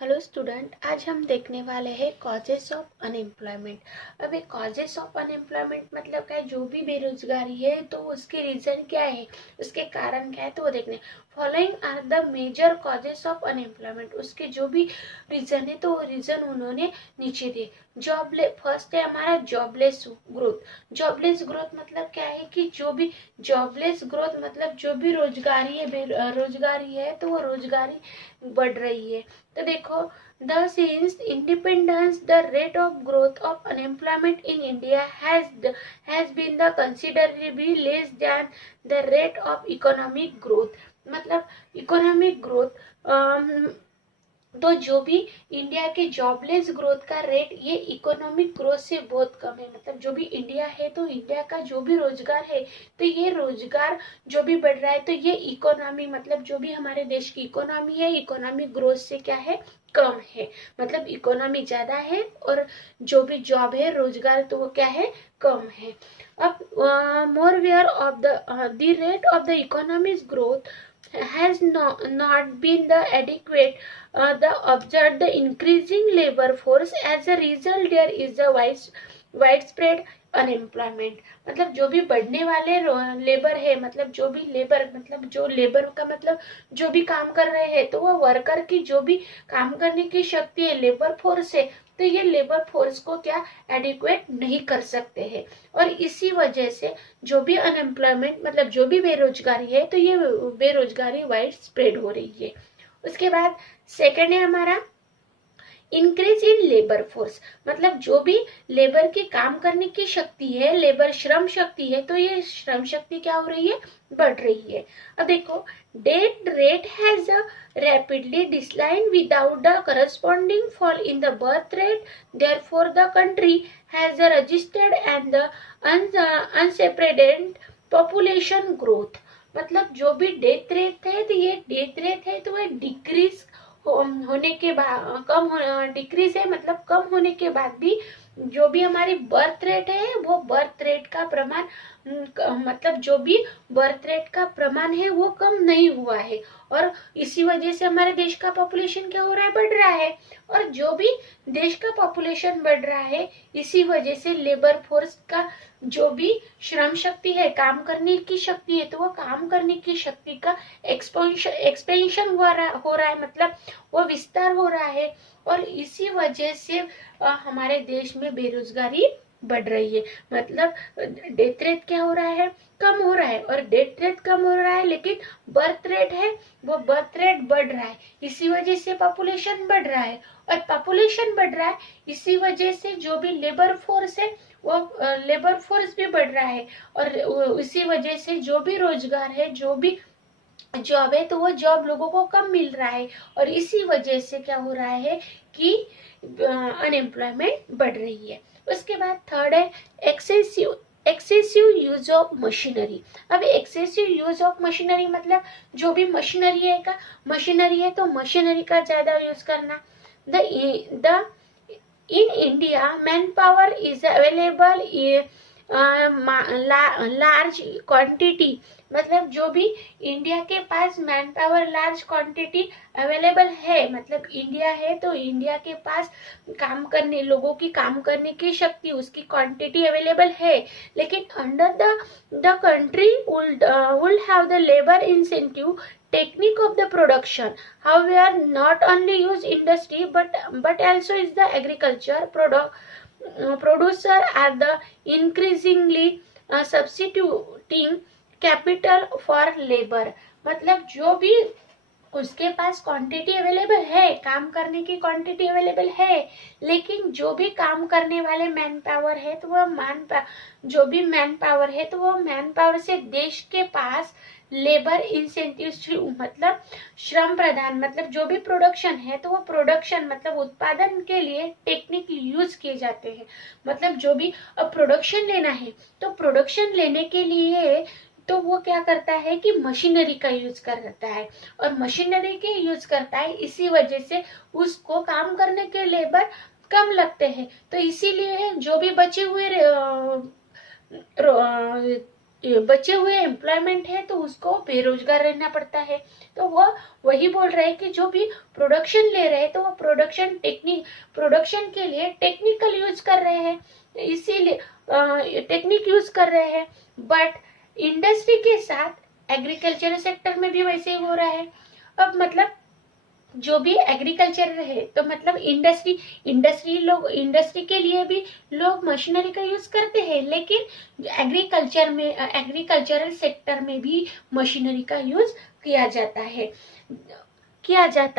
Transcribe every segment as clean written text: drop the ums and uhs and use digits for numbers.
Hello student, आज हम देखने वाले हैं कॉजेस ऑफ अनएम्प्लॉयमेंट। अब एक कॉजेस ऑफ अनएम्प्लॉयमेंट मतलब क्या है, जो भी बेरोजगारी है तो उसके रीजन क्या है, उसके कारण क्या है तो वो देखने। Following are the major causes of unemployment, उसके जो भी रीजन है तो वो रीजन उन्होंने नीचे दिए। फर्स्ट है हमारा जॉबलेस ग्रोथ। जॉबलेस ग्रोथ मतलब क्या है कि जो भी जॉबलेस ग्रोथ मतलब जो भी रोजगारी है बेरोजगारी है तो वो रोजगारी बढ़ रही है। तो देखो, the since independence the rate of growth of unemployment in India has been the considerably less than the rate of economic growth. मतलब इकोनॉमिक ग्रोथ, तो जो भी इंडिया के जॉबलेस ग्रोथ का रेट ये इकोनॉमिक ग्रोथ से बहुत कम है। मतलब जो भी इंडिया है तो इंडिया का जो भी रोजगार है तो ये रोजगार जो भी बढ़ रहा है तो ये इकोनॉमी मतलब जो भी हमारे देश की इकोनॉमी है इकोनॉमिक ग्रोथ से क्या है, कम है। मतलब इकोनॉमी ज्यादा है और जो भी जॉब है रोजगार तो वो क्या है, कम है। अब moreover of the rate of the economic growth has not been the adequate the observed the increasing labor force. As a result there is a widespread unemployment. मतलब जो भी बढ़ने वाले लेबर है, मतलब जो भी लेबर मतलब जो लेबर का मतलब जो भी काम कर रहे हैं तो वो वर्कर की जो भी काम करने की शक्ति है, लेबर फोर्स है, तो ये लेबर फोर्स को क्या एडिक्वेट नहीं कर सकते हैं। और इसी वजह से जो भी अनएम्प्लॉयमेंट मतलब जो भी बेरोजगारी है तो ये बेरोजगारी वाइड स्प्रेड हो रही है। उसके बाद सेकंड है हमारा इंक्रीज इन लेबर फोर्स। मतलब जो भी लेबर की काम करने की शक्ति है, लेबर श्रम शक्ति है, तो ये श्रम शक्ति क्या हो रही है, बढ़ रही है। अब देखो, death rate has rapidly declined without the corresponding fall in the birth rate. Therefore, the country has registered and the unprecedented population growth. मतलब जो भी डेथ रेट है तो ये डेथ रेट है तो वह डिक्रीज होने के बाद डिक्रीज है, मतलब कम होने के बाद भी जो भी हमारी बर्थ रेट है वो बर्थ रेट का प्रमाण मतलब जो भी बर्थ रेट का प्रमाण है वो कम नहीं हुआ है। और इसी वजह से हमारे देश का पॉपुलेशन क्या हो रहा है, बढ़ रहा है। और जो भी देश का पॉपुलेशन बढ़ रहा है इसी वजह से लेबर फोर्स का जो भी श्रम शक्ति है, काम करने की शक्ति है, तो वो काम करने की शक्ति का एक्सपेंशन हो रहा है, मतलब वो विस्तार हो रहा है। और इसी वजह से हमारे देश में बेरोजगारी बढ़ रही है। मतलब डेथ रेट क्या हो रहा है, कम हो रहा है। और डेथ रेट कम हो रहा है लेकिन बर्थ रेट है वो बर्थ रेट बढ़ रहा है। इसी वजह से पॉपुलेशन बढ़ रहा है। और पॉपुलेशन बढ़ रहा है इसी वजह से जो भी लेबर फोर्स है वो लेबर फोर्स भी बढ़ रहा है। और इसी वजह से जो भी रोजगार है, जो भी जॉब है, तो वो जॉब लोगों को कम मिल रहा है। और इसी वजह से क्या हो रहा है कि अनएम्प्लॉयमेंट बढ़ रही है। उसके बाद थर्ड है एक्सेसिव यूज ऑफ मशीनरी। अब एक्सेसिव यूज ऑफ मशीनरी मतलब जो भी मशीनरी है तो मशीनरी का ज्यादा यूज करना। The in India manpower is available large quantity. मतलब जो भी इंडिया के पास man power large quantity available है, मतलब इंडिया है तो इंडिया के पास काम करने लोगों की काम करने की शक्ति, उसकी क्वांटिटी अवेलेबल है। लेकिन under the country will have the labor incentive technique of the production. However, not only use industry but also is the agriculture producer are the increasingly substituting capital for labor। मतलब जो भी उसके पास quantity available है, काम करने की quantity available है, लेकिन जो भी काम करने वाले मैन पावर है तो वह जो भी मैन पावर है तो वो मैन पावर से देश के पास लेबर इंसेंटिव मतलब श्रम प्रदान, मतलब जो भी प्रोडक्शन है तो वो प्रोडक्शन मतलब उत्पादन के लिए टेक्निक यूज किए जाते हैं। मतलब जो भी अब प्रोडक्शन लेना है तो प्रोडक्शन लेने के लिए तो वो क्या करता है कि मशीनरी का यूज करता है। और मशीनरी के यूज करता है इसी वजह से उसको काम करने के लेबर कम लगते हैं। तो इसीलिए जो भी बचे हुए बचे हुए एम्प्लॉयमेंट है तो उसको बेरोजगार रहना पड़ता है। तो वह वही बोल रहे हैं कि जो भी प्रोडक्शन ले रहे हैं तो वो प्रोडक्शन के लिए टेक्निकल यूज कर रहे हैं, इसीलिए टेक्निक यूज कर रहे हैं। बट इंडस्ट्री के साथ एग्रीकल्चर सेक्टर में भी वैसे ही हो रहा है। अब मतलब जो भी एग्रीकल्चर है तो मतलब इंडस्ट्री के लिए भी लोग मशीनरी का यूज करते हैं, लेकिन एग्रीकल्चरल सेक्टर में भी मशीनरी का यूज किया जाता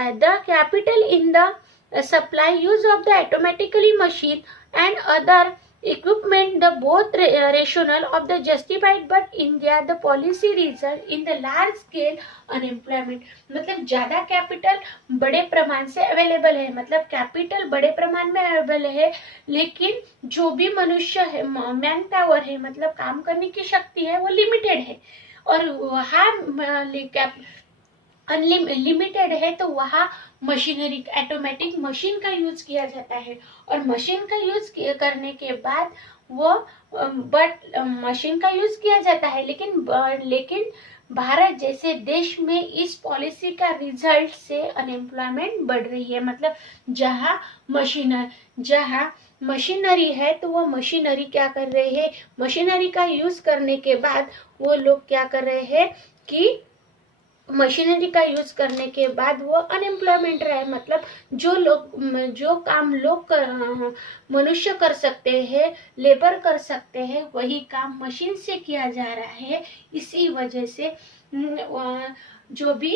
है। The capital in the supply use of the automatically machine and other equipment, the both rational of the justified, but India the policy result in the large scale unemployment। मतलब ज्यादा capital बड़े प्रमाण से available है, मतलब capital बड़े प्रमाण में अवेलेबल है, लेकिन जो भी मनुष्य है, मैन पावर है, मतलब काम करने की शक्ति है, वो लिमिटेड है। और वहाँ अनलिमिटेड है तो वहाँ मशीनरी ऑटोमेटिक मशीन का यूज किया जाता है। और मशीन का यूज करने के बाद वो मशीन का यूज किया जाता है, लेकिन भारत जैसे देश में इस पॉलिसी का रिजल्ट से अनएम्प्लॉयमेंट बढ़ रही है। मतलब जहाँ मशीनरी है तो वो मशीनरी क्या कर रहे हैं, मशीनरी का यूज करने के बाद वो लोग क्या कर रहे हैं कि मशीनरी का यूज करने के बाद वो अनएम्प्लॉयमेंट रहे। मतलब जो काम मनुष्य कर सकते हैं, लेबर कर सकते हैं, वही काम मशीन से किया जा रहा है। इसी वजह से जो भी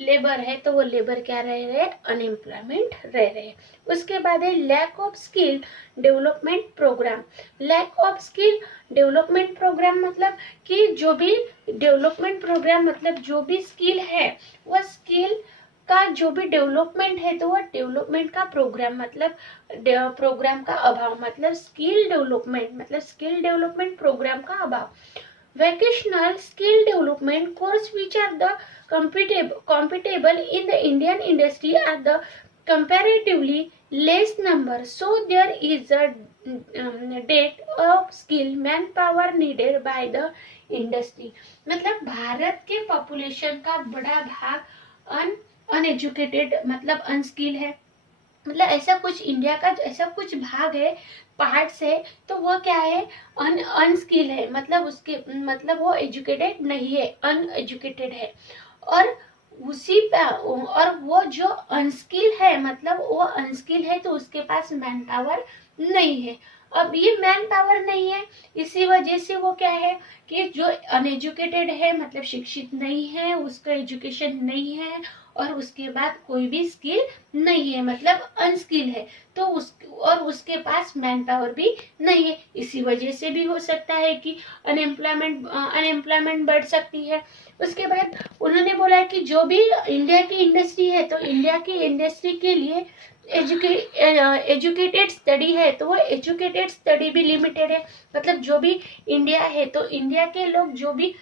लेबर है तो वो लेबर क्या रह रहे, अनएम्प्लॉयमेंट रह रहे। उसके बाद है lack of skill development program. Lack of skill development program मतलब कि जो भी डेवलपमेंट प्रोग्राम, मतलब जो भी स्किल है वह स्किल का जो भी डेवलपमेंट है तो वह डेवलपमेंट का प्रोग्राम, मतलब प्रोग्राम का अभाव, मतलब स्किल डेवलपमेंट प्रोग्राम का अभाव। Vocational skill development course which are the compatible in the Indian industry are the comparatively less number, so there is a dearth of skilled manpower needed by the industry। मतलब भारत के population का बड़ा भाग uneducated मतलब unskilled है। मतलब ऐसा कुछ इंडिया का ऐसा कुछ भाग है, पार्ट्स है, तो वो क्या है, अनस्किल है, मतलब वो एजुकेटेड नहीं है, अनएजुकेटेड है। और और वो जो अनस्किल है, मतलब वो अनस्किल है तो उसके पास मैन पावर नहीं है। अब ये मैन पावर नहीं है, इसी वजह से वो क्या है कि जो अनएजुकेटेड है, मतलब शिक्षित नहीं है, उसका एजुकेशन नहीं है, और उसके बाद कोई भी स्किल नहीं है, मतलब अनस्किल है, तो उसके पास मैन पावर भी नहीं है। इसी वजह से भी हो सकता है कि अनएम्प्लॉयमेंट बढ़ सकती है। उसके बाद उन्होंने बोला कि जो भी इंडिया की इंडस्ट्री है तो इंडिया की इंडस्ट्री के लिए एजुकेटेड स्टडी है तो वो एजुकेटेड स्टडी भी लिमिटेड है। मतलब जो भी इंडिया है तो इंडिया के लोग जो भी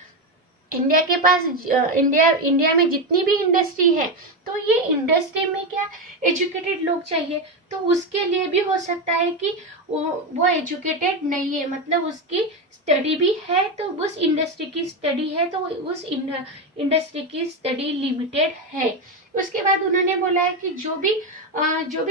इंडिया के पास इंडिया में जितनी भी इंडस्ट्री है तो ये इंडस्ट्री में क्या एजुकेटेड लोग चाहिए, तो उसके लिए भी हो सकता है कि वो एजुकेटेड नहीं है, मतलब उसकी स्टडी भी है तो उस इंडस्ट्री की स्टडी है तो उस इंडस्ट्री की स्टडी लिमिटेड है। उसके बाद उन्होंने बोला है कि जो भी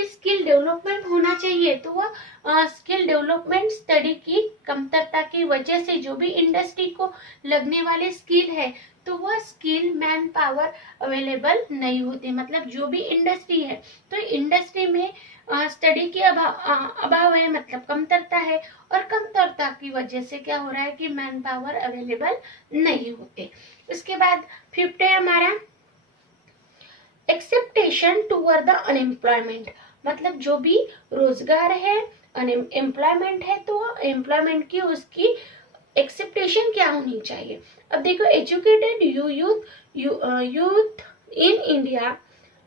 स्किल डेवलपमेंट होना चाहिए तो वह स्किल डेवलपमेंट स्टडी की कमतरता की वजह से जो भी इंडस्ट्री को लगने वाले स्किल है तो वह स्किल मैन पावर अवेलेबल नहीं होते। मतलब जो भी इंडस्ट्री है तो इंडस्ट्री में स्टडी के अभाव है, मतलब कमतरता है, और कमतरता की वजह से क्या हो रहा है कि मैन पावर अवेलेबल नहीं होते। उसके बाद फिफ्थ है हमारा एक्सेप्टेशन टूवर्ड द अनएम्प्लॉयमेंट। मतलब जो भी रोजगार है, अनएम्प्लॉयमेंट है, तो एम्प्लॉयमेंट की उसकी एक्सेप्टेशन क्या होनी चाहिए। अब देखो educated youth in India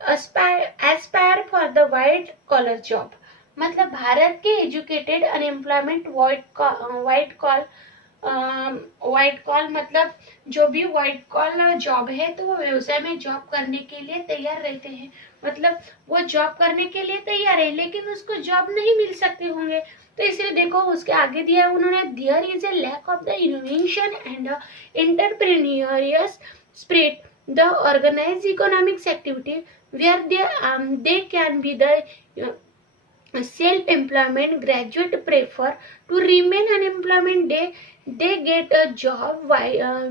aspire for the white collar job. मतलब भारत के educated unemployment white white call मतलब जो भी व्हाइट कॉल जॉब है तो वो व्यवसाय में जॉब करने के लिए तैयार रहते हैं। मतलब वो जॉब करने के लिए तैयार है लेकिन उसको जॉब नहीं मिल सकते होंगे, तो इसलिए देखो उसके आगे दिया है उन्होंने, there is a lack of the innovation and entrepreneurial spirit the organised economics activity where they can be the self-employment graduate prefer to remain unemployment. They get a job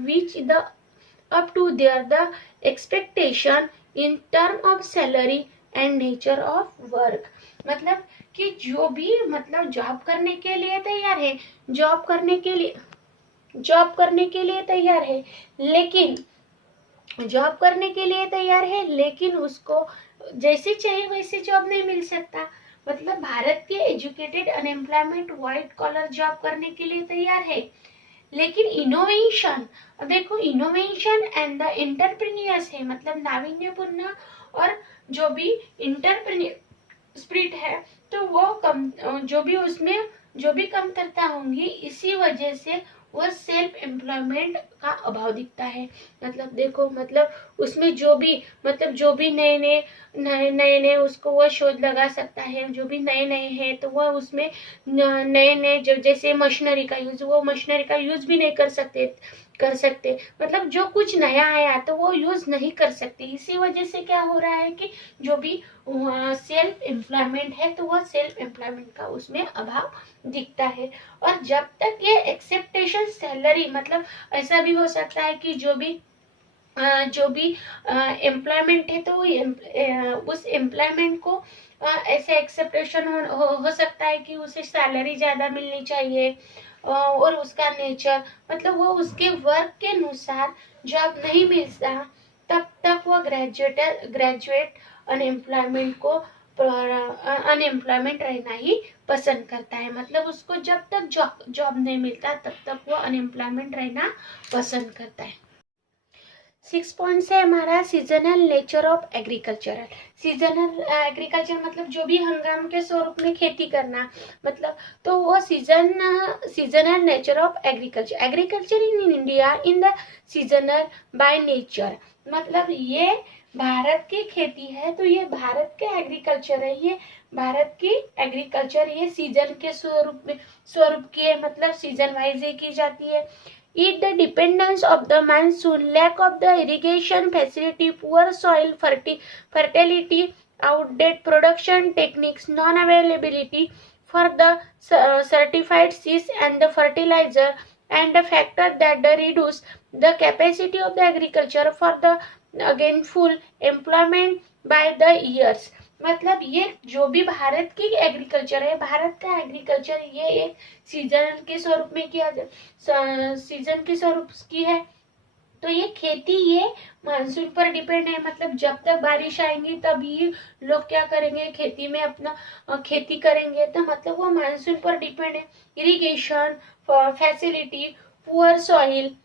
which the up to their the expectation in term of salary and nature of work। मतलब कि जो भी मतलब job करने के लिए तैयार है, जॉब करने के लिए तैयार है, लेकिन जॉब करने के लिए तैयार है लेकिन उसको जैसी चाहिए वैसी जॉब नहीं मिल सकता। मतलब भारत के educated unemployment white collar job करने के लिए तैयार है, लेकिन इनोवेशन, देखो इनोवेशन एंड द एंटरप्रेन्योर्स है, मतलब नाविन्यपूर्ण और जो भी इंटरप्रेन्योर स्पिरिट है तो वो कम, जो भी उसमें जो भी कमतरता होंगी इसी वजह से वो सेल्फ एम्प्लॉयमेंट का अभाव दिखता है। मतलब देखो मतलब उसमें जो भी नए उसको वो शोध लगा सकता है, जो भी नए हैं तो वो उसमें नए जो जैसे मशीनरी का यूज, वो मशीनरी का यूज भी नहीं कर सकते, मतलब जो कुछ नया आया तो वो यूज नहीं कर सकते। इसी वजह से क्या हो रहा है कि जो भी सेल्फ एम्प्लॉयमेंट है तो वह सेल्फ एम्प्लॉयमेंट का उसमें अभाव दिखता है। और जब तक ये एक्सेप्टेशन सैलरी, मतलब ऐसा भी हो सकता है कि जो भी एम्प्लॉयमेंट है तो उस एम्प्लॉयमेंट को ऐसे एक्सेप्टेशन हो सकता है कि उसे सैलरी ज्यादा मिलनी चाहिए और उसका नेचर, मतलब वो उसके वर्क के अनुसार जॉब नहीं मिलता, तब तक वो ग्रेजुएट अनएम्प्लॉयमेंट रहना ही पसंद करता है। मतलब उसको जब तक जॉब नहीं मिलता तब तक वो अनएम्प्लॉयमेंट रहना पसंद करता है। 6 पॉइंट है हमारा seasonal nature of agricultural. Seasonal agriculture मतलब जो भी हंगाम के स्वरूप में खेती करना, मतलब तो वो seasonal nature of agriculture in India in the seasonal by nature. मतलब ये भारत की खेती है तो ये भारत के एग्रीकल्चर है, ये भारत की एग्रीकल्चर ये सीजन के स्वरूप की है, मतलब सीजन वाइज ही की जाती है। It the dependence of the monsoon, lack of the irrigation facility, poor soil fertility, outdated production techniques, non-availability for the certified seeds and the fertilizer, and the factor that reduce the capacity of the agriculture for the again full employment by the years। मतलब ये जो भी भारत की agriculture है, भारत का agriculture ये एक season के स्वरूप में सीजन के स्वरूप की है। तो ये खेती ये मानसून पर डिपेंड है, मतलब जब तक बारिश आएंगी तभी लोग क्या करेंगे, खेती में अपना खेती करेंगे, तो मतलब वो मानसून पर डिपेंड है। Irrigation facility, poor soil,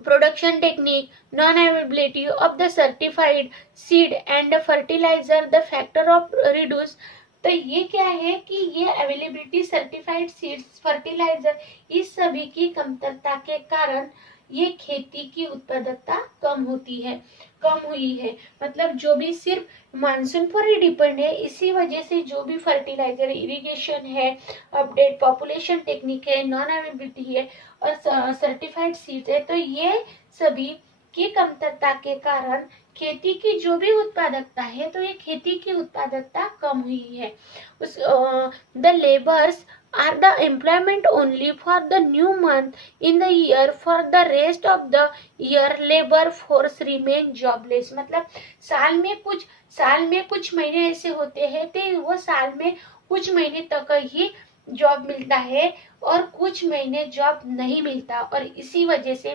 production technique, non-availability of the certified seed and fertilizer, the factor of reduce। तो ये क्या है कि ये अवेलेबिलिटी सर्टिफाइड सीड्स फर्टिलाइजर इस सभी की कमतरता के कारण ये खेती की उत्पादकता कम हुई है। मतलब जो भी सिर्फ मानसून पर ही डिपेंड है, इसी वजह से जो भी फर्टिलाइजर, इरिगेशन है, अपडेट पॉपुलेशन टेक्निक है, नॉन अवेलेबिलिटी है और सर्टिफाइड सीड्स है, तो ये सभी की कमतरता के कारण खेती की जो भी उत्पादकता है तो ये खेती की उत्पादकता कम हुई है। The labours are the employment only for the new month in the year, for the rest of the year labor force remain jobless। मतलब साल में कुछ महीने ऐसे होते हैं तो वो साल में कुछ महीने तक ही जॉब मिलता है और कुछ महीने जॉब नहीं मिलता, और इसी वजह से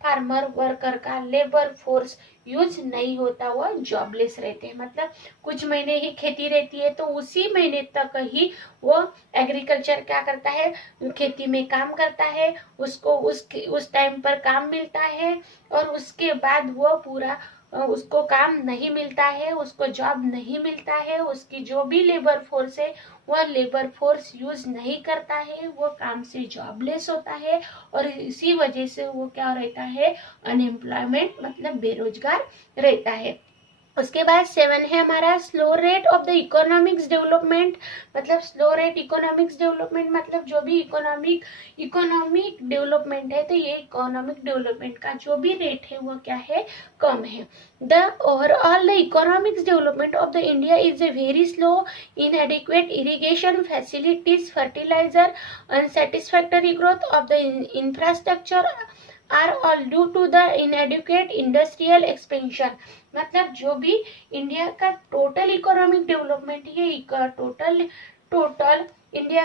फार्मर वर्कर का लेबर फोर्स यूज नहीं होता, वो जॉबलेस रहते हैं। मतलब कुछ महीने ही खेती रहती है तो उसी महीने तक ही वो एग्रीकल्चर क्या करता है, खेती में काम करता है, उसको उस टाइम पर काम मिलता है और उसके बाद वो पूरा उसको काम नहीं मिलता है, उसको जॉब नहीं मिलता है, उसकी जो भी लेबर फोर्स है वह लेबर फोर्स यूज नहीं करता है, वो काम से जॉबलेस होता है और इसी वजह से वो क्या रहता है, अनएम्प्लॉयमेंट मतलब बेरोजगार रहता है। उसके बाद 7 है हमारा slow rate of the economics development. मतलब स्लो रेट इकोनॉमिक्स डेवलपमेंट मतलब जो भी इकोनॉमिक डेवलपमेंट है, तो ये इकोनॉमिक डेवलपमेंट का जो भी रेट है वो क्या है, कम है। The overall the economics development of the India is a very slow, inadequate irrigation facilities, fertilizer, unsatisfactory growth of the infrastructure are all due to the inadequate industrial expansion। मतलब जो भी इंडिया का टोटल इकोनॉमिक डेवलपमेंट है, total India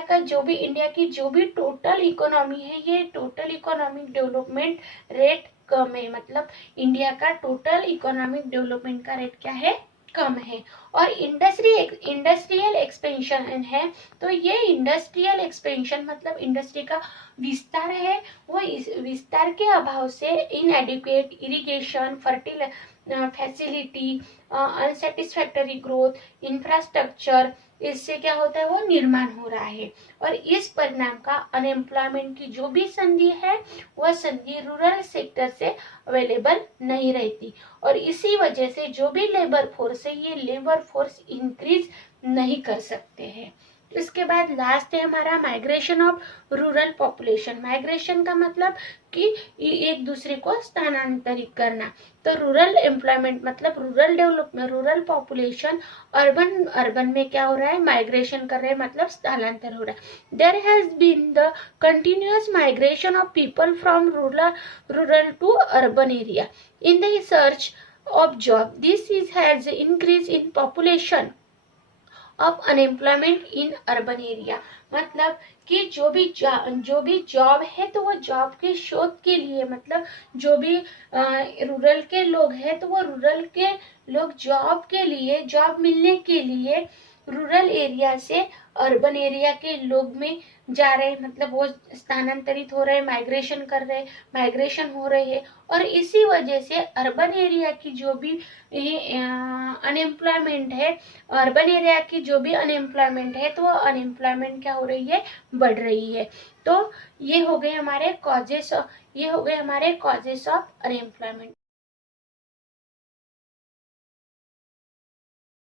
की जो भी total economy है, ये टोटल इकोनॉमिक डेवलपमेंट रेट कम है। मतलब इंडिया का टोटल इकोनॉमिक डेवलपमेंट का रेट क्या है, कम है। और इंडस्ट्रियल एक्सपेंशन है, तो ये इंडस्ट्रियल एक्सपेंशन मतलब इंडस्ट्री का विस्तार है, वो इस विस्तार के अभाव से inadequate irrigation, facility, unsatisfactory growth, infrastructure, इससे क्या होता है, वो निर्माण हो रहा है। और इस परिणाम का अनएम्प्लॉयमेंट की जो भी संधि है, वह संधि रूरल सेक्टर से अवेलेबल नहीं रहती और इसी वजह से जो भी लेबर फोर्स है, ये लेबर फोर्स इंक्रीज नहीं कर सकते हैं। इसके बाद लास्ट है हमारा migration of rural population. Migration का मतलब कि एक दूसरे को स्थानांतरित करना। तो रूरल एम्प्लॉयमेंट मतलब rural development, rural population urban में क्या हो रहा है, माइग्रेशन कर रहे हैं, मतलब स्थलांतर हो रहा है। There has been the continuous migration of people from rural to urban area in the search of job. This has increase in population of unemployment in urban area। मतलब कि जो भी जॉब है, तो वो जॉब के शोध के लिए, मतलब जो भी रूरल के लोग हैं, तो वो रूरल के लोग जॉब के लिए, जॉब मिलने के लिए रूरल एरिया से अर्बन एरिया के लोग में जा रहे हैं, मतलब वो स्थानांतरित हो रहे हैं, माइग्रेशन हो रहे हैं। और इसी वजह से अर्बन एरिया की जो भी अनएम्प्लॉयमेंट है, अर्बन एरिया की जो भी अनएम्प्लॉयमेंट है, तो वो अनएम्प्लॉयमेंट क्या हो रही है, बढ़ रही है। तो ये हो गए हमारे कॉजेस ऑफ अनएम्प्लॉयमेंट।